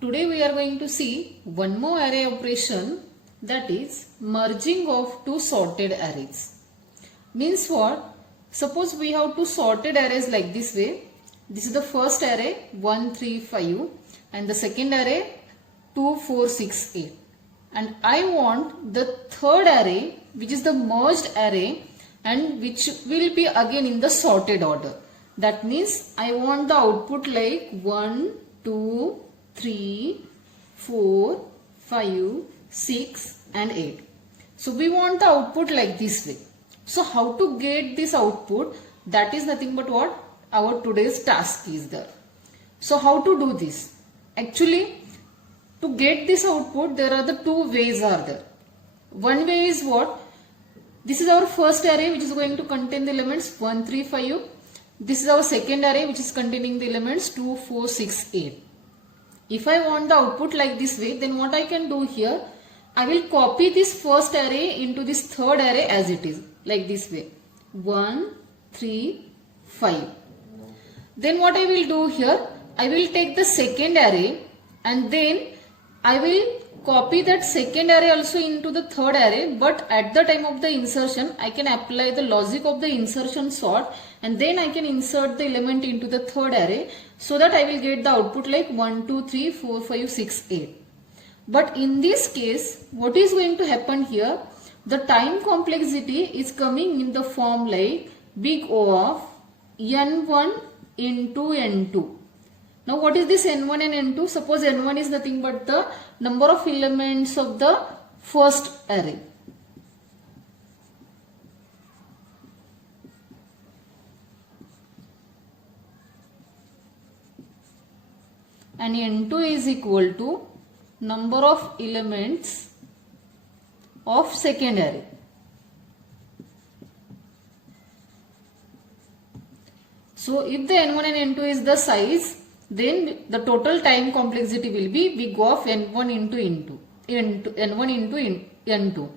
Today we are going to see one more array operation, that is merging of two sorted arrays. Means what? Suppose we have two sorted arrays like this way. This is the first array 1, 3, 5 and the second array 2, 4, 6, 8. And I want the third array which is the merged array and which will be again in the sorted order. That means I want the output like 1, 2, 3, 4, 5, 6 and 8. So we want the output like this way. So how to get this output? That is nothing but what our today's task is there. So how to do this? Actually, to get this output, there are the two ways are there. One way is what? This is our first array which is going to contain the elements 1, 3, 5. This is our second array which is containing the elements 2, 4, 6, 8. If I want the output like this way, then what I can do here? I will copy this first array into this third array as it is, like this way. 1, 3, 5. Then what I will do here? I will take the second array and then I will copy that second array also into the third array, but at the time of the insertion I can apply the logic of the insertion sort and then I can insert the element into the third array so that I will get the output like 1, 2, 3, 4, 5, 6, 8. But in this case, what is going to happen here? The time complexity is coming in the form like big O of n1 into n2. Now what is this n1 and n2? Suppose n1 is nothing but the number of elements of the first array. And n2 is equal to number of elements of second array. So if the n1 and n2 is the size, then the total time complexity will be big O of n1 into n1 into n2.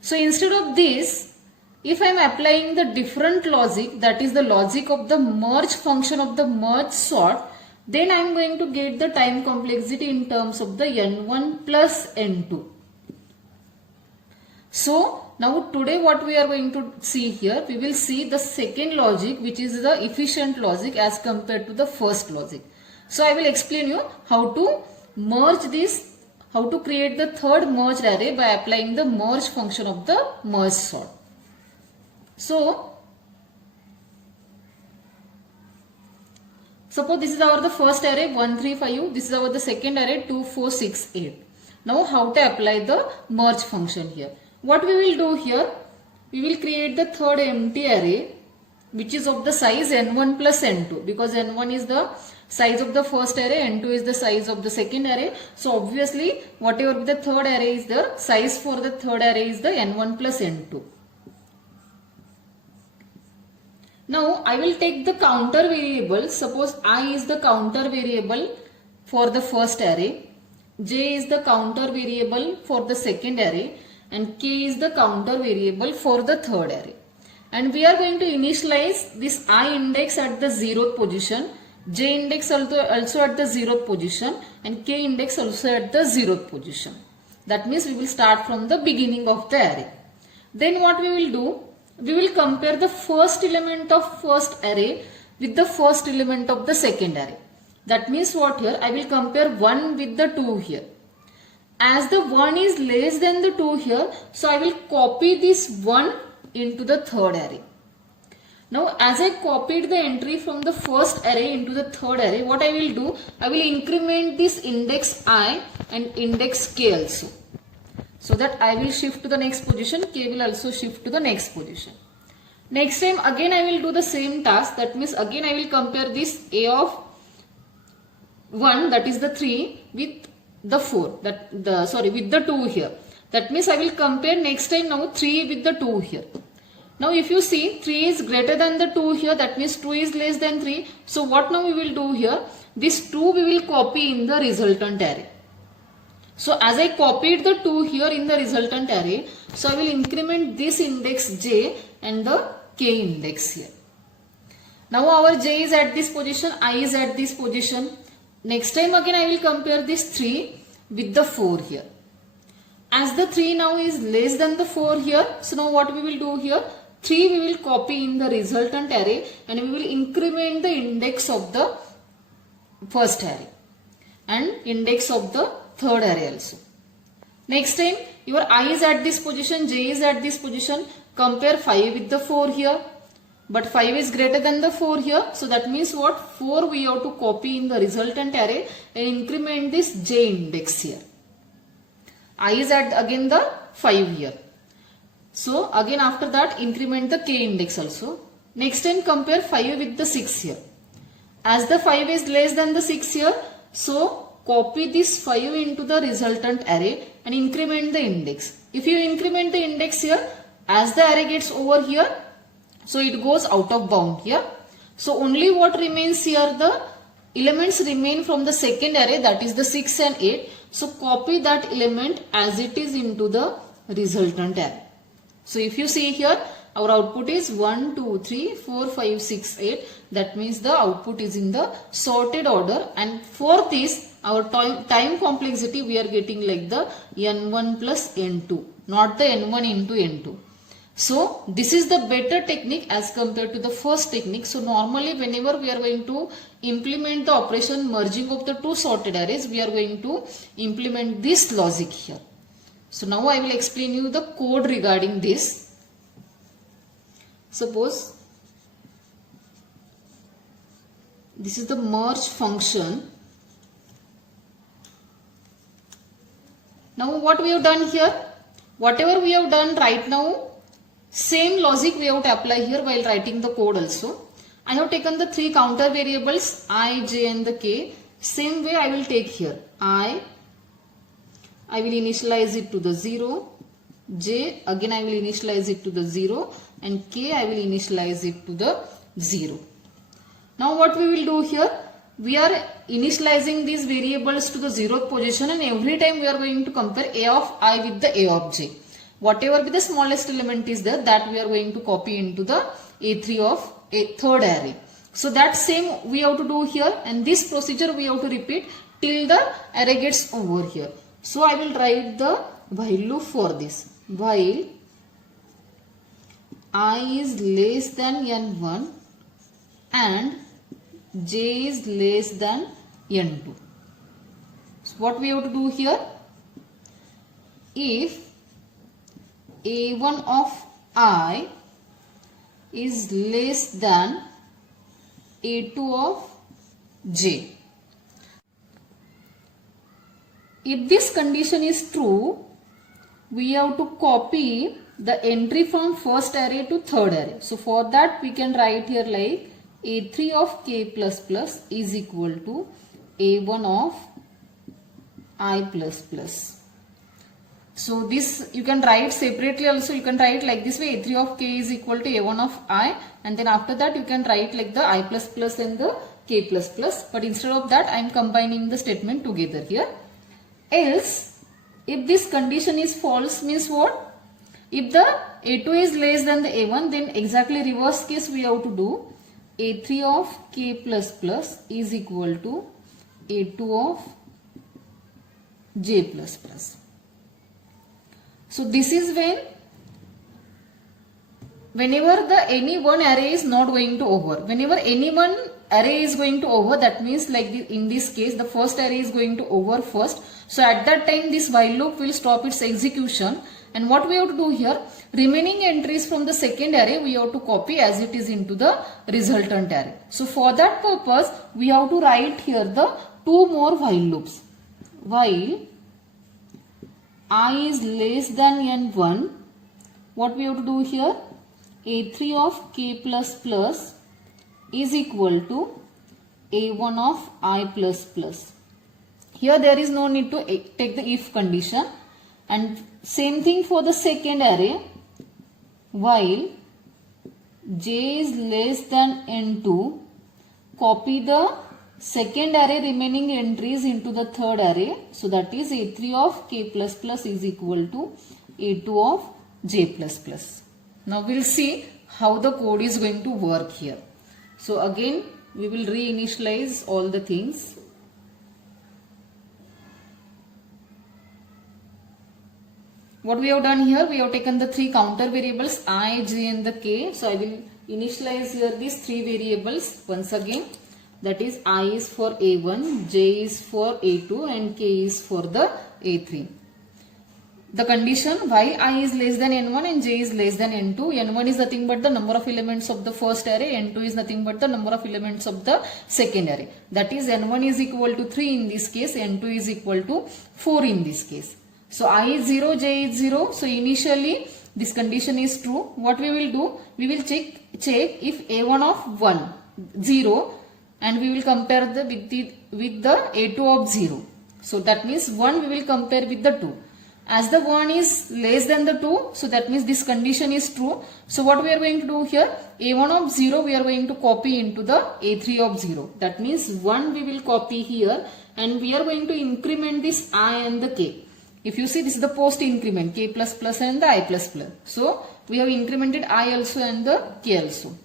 So instead of this, if I am applying the different logic, that is the logic of the merge function of the merge sort, then I am going to get the time complexity in terms of the n1 plus n2. So now today what we are going to see here, we will see the second logic which is the efficient logic as compared to the first logic. So I will explain you how to merge this, how to create the third merged array by applying the merge function of the merge sort. So suppose this is our the first array 1, 3, 5. This is our the second array 2, 4, 6, 8. Now how to apply the merge function here? What we will do here? We will create the third empty array which is of the size n1 plus n2, because n1 is the size of the first array, n2 is the size of the second array. So obviously whatever the third array is there, size for the third array is the n1 plus n2. Now I will take the counter variable. Suppose I is the counter variable for the first array, j is the counter variable for the second array and k is the counter variable for the third array. And we are going to initialize this I index at the 0th position, j index also at the 0th position and k index also at the 0th position. That means we will start from the beginning of the array. Then what we will do? We will compare the first element of first array with the first element of the second array. That means what here? I will compare 1 with the 2 here. As the 1 is less than the 2 here, so I will copy this 1 into the third array. Now as I copied the entry from the first array into the third array, what I will do? I will increment this index I and index k also. So that I will shift to the next position, k will also shift to the next position. Next time again I will do the same task. That means again I will compare this a of 1, that is the 3, with the 4, with the 2 here. That means I will compare next time now 3 with the 2 here. Now if you see 3 is greater than the 2 here, that means 2 is less than 3. So what now we will do here? This 2 we will copy in the resultant array. So as I copied the 2 here in the resultant array, so I will increment this index j and the k index here. Now our j is at this position, I is at this position. Next time again I will compare this 3 with the 4 here. As the 3 now is less than the 4 here, so now what we will do here, 3 we will copy in the resultant array and we will increment the index of the first array and index of the third array also. Next time your I is at this position, j is at this position, compare 5 with the 4 here. But 5 is greater than the 4 here. So that means what? 4 we have to copy in the resultant array and increment this j index here. I is at again the 5 here. So again after that increment the k index also. Next time compare 5 with the 6 here. As the 5 is less than the 6 here, so copy this 5 into the resultant array and increment the index. If you increment the index here, as the array gets over here, so it goes out of bound here. So only what remains here, the elements remain from the second array, that is the 6 and 8. So copy that element as it is into the resultant array. So if you see here, our output is 1, 2, 3, 4, 5, 6, 8. That means the output is in the sorted order, and for this our time complexity we are getting like the n1 plus n2, not the n1 into n2. So this is the better technique as compared to the first technique. So normally whenever we are going to implement the operation merging of the two sorted arrays, we are going to implement this logic here. So now I will explain you the code regarding this. Suppose this is the merge function. Now what we have done here, whatever we have done right now, same logic we have to apply here while writing the code also. I have taken the 3 counter variables I, j and the k. Same way I will take here. I will initialize it to the 0. J again I will initialize it to the 0. And k I will initialize it to the 0. Now what we will do here, we are initializing these variables to the 0th position, and every time we are going to compare a of I with the a of j. Whatever be the smallest element is there, that we are going to copy into the A3 of a third array. So that same we have to do here, and this procedure we have to repeat till the array gets over here. So I will write the while loop for this. While I is less than n1 and j is less than n2. So what we have to do here? If a1 of I is less than a2 of j. If this condition is true, we have to copy the entry from first array to third array. So for that we can write here like a3 of k plus plus is equal to a1 of I plus plus. So this you can write separately also. You can write like this way, a3 of k is equal to a1 of I, and then after that you can write like the I plus plus and the k plus plus. But instead of that I am combining the statement together here. Else if this condition is false means what? If the a2 is less than the a1, then exactly reverse case we have to do. A3 of k plus plus is equal to a2 of j plus plus. So this is whenever the any one array is not going to over. Whenever any one array is going to over, that means like in this case the first array is going to over first. So at that time this while loop will stop its execution, and what we have to do here, remaining entries from the second array we have to copy as it is into the resultant array. So for that purpose we have to write here the 2 more while loops. While I is less than n1, what we have to do here, a3 of k plus plus is equal to a1 of I plus plus. Here there is no need to take the if condition, and same thing for the second array. While j is less than n2, copy the second array remaining entries into the third array. So that is a3 of k plus plus is equal to a2 of j plus plus. Now we will see how the code is going to work here. So again we will reinitialize all the things. what we have done here, we have taken the three counter variables I, j and the k. So I will initialize here these three variables once again. That is I is for A1, j is for A2 and k is for the A3. The condition while I is less than n1 and j is less than n2, n1 is nothing but the number of elements of the first array, n2 is nothing but the number of elements of the second array. That is n1 is equal to 3 in this case, n2 is equal to 4 in this case. So I is 0, j is 0. So initially this condition is true. What we will do, we will check if a1 of 1, 0 and we will compare with the a2 of 0. So that means 1 we will compare with the 2. As the 1 is less than the 2, so that means this condition is true. So what we are going to do here, a1 of 0 we are going to copy into the a3 of 0. That means 1 we will copy here and we are going to increment this I and the k. If you see, this is the post increment, k plus plus and the I plus plus. So we have incremented I also and the k also.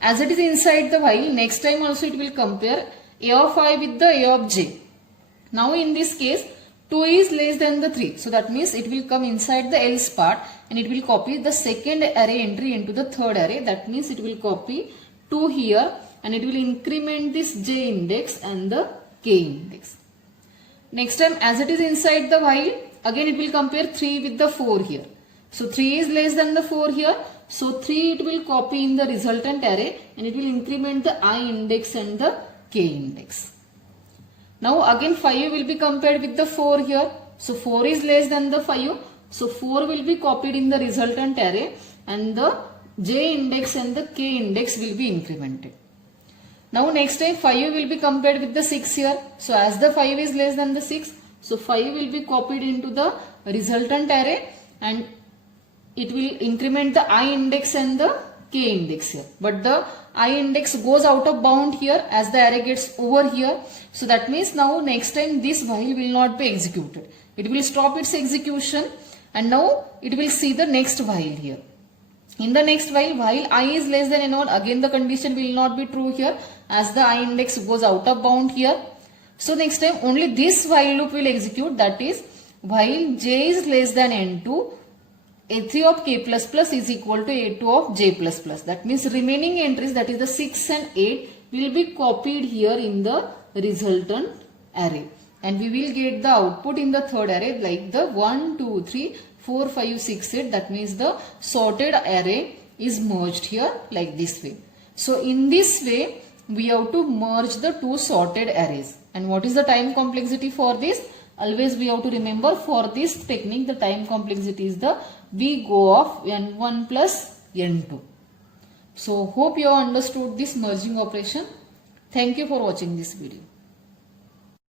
As it is inside the while, next time also it will compare a of I with the a of j. Now in this case, 2 is less than the 3. So that means it will come inside the else part and it will copy the second array entry into the third array. That means it will copy 2 here and it will increment this j index and the k index. Next time, as it is inside the while, again it will compare 3 with the 4 here. So 3 is less than the 4 here. So 3 it will copy in the resultant array and it will increment the I index and the k index. Now again 5 will be compared with the 4 here. So 4 is less than the 5. So 4 will be copied in the resultant array and the j index and the k index will be incremented. Now next time 5 will be compared with the 6 here. So as the 5 is less than the 6, so 5 will be copied into the resultant array and it will increment the I index and the k index here. But the I index goes out of bound here as the array gets over here. So that means now next time this while will not be executed. It will stop its execution and now it will see the next while here. In the next while I is less than n1, again the condition will not be true here as the I index goes out of bound here. So next time only this while loop will execute, that is while j is less than n2, a3 of k plus plus is equal to a2 of j plus plus. That means remaining entries, that is the 6 and 8 will be copied here in the resultant array. And we will get the output in the third array like the 1, 2, 3, 4, 5, 6, 8. That means the sorted array is merged here like this way. So in this way we have to merge the two sorted arrays. And what is the time complexity for this? Always we have to remember for this technique the time complexity is the V go of n1 plus n2. So hope you have understood this merging operation. Thank you for watching this video.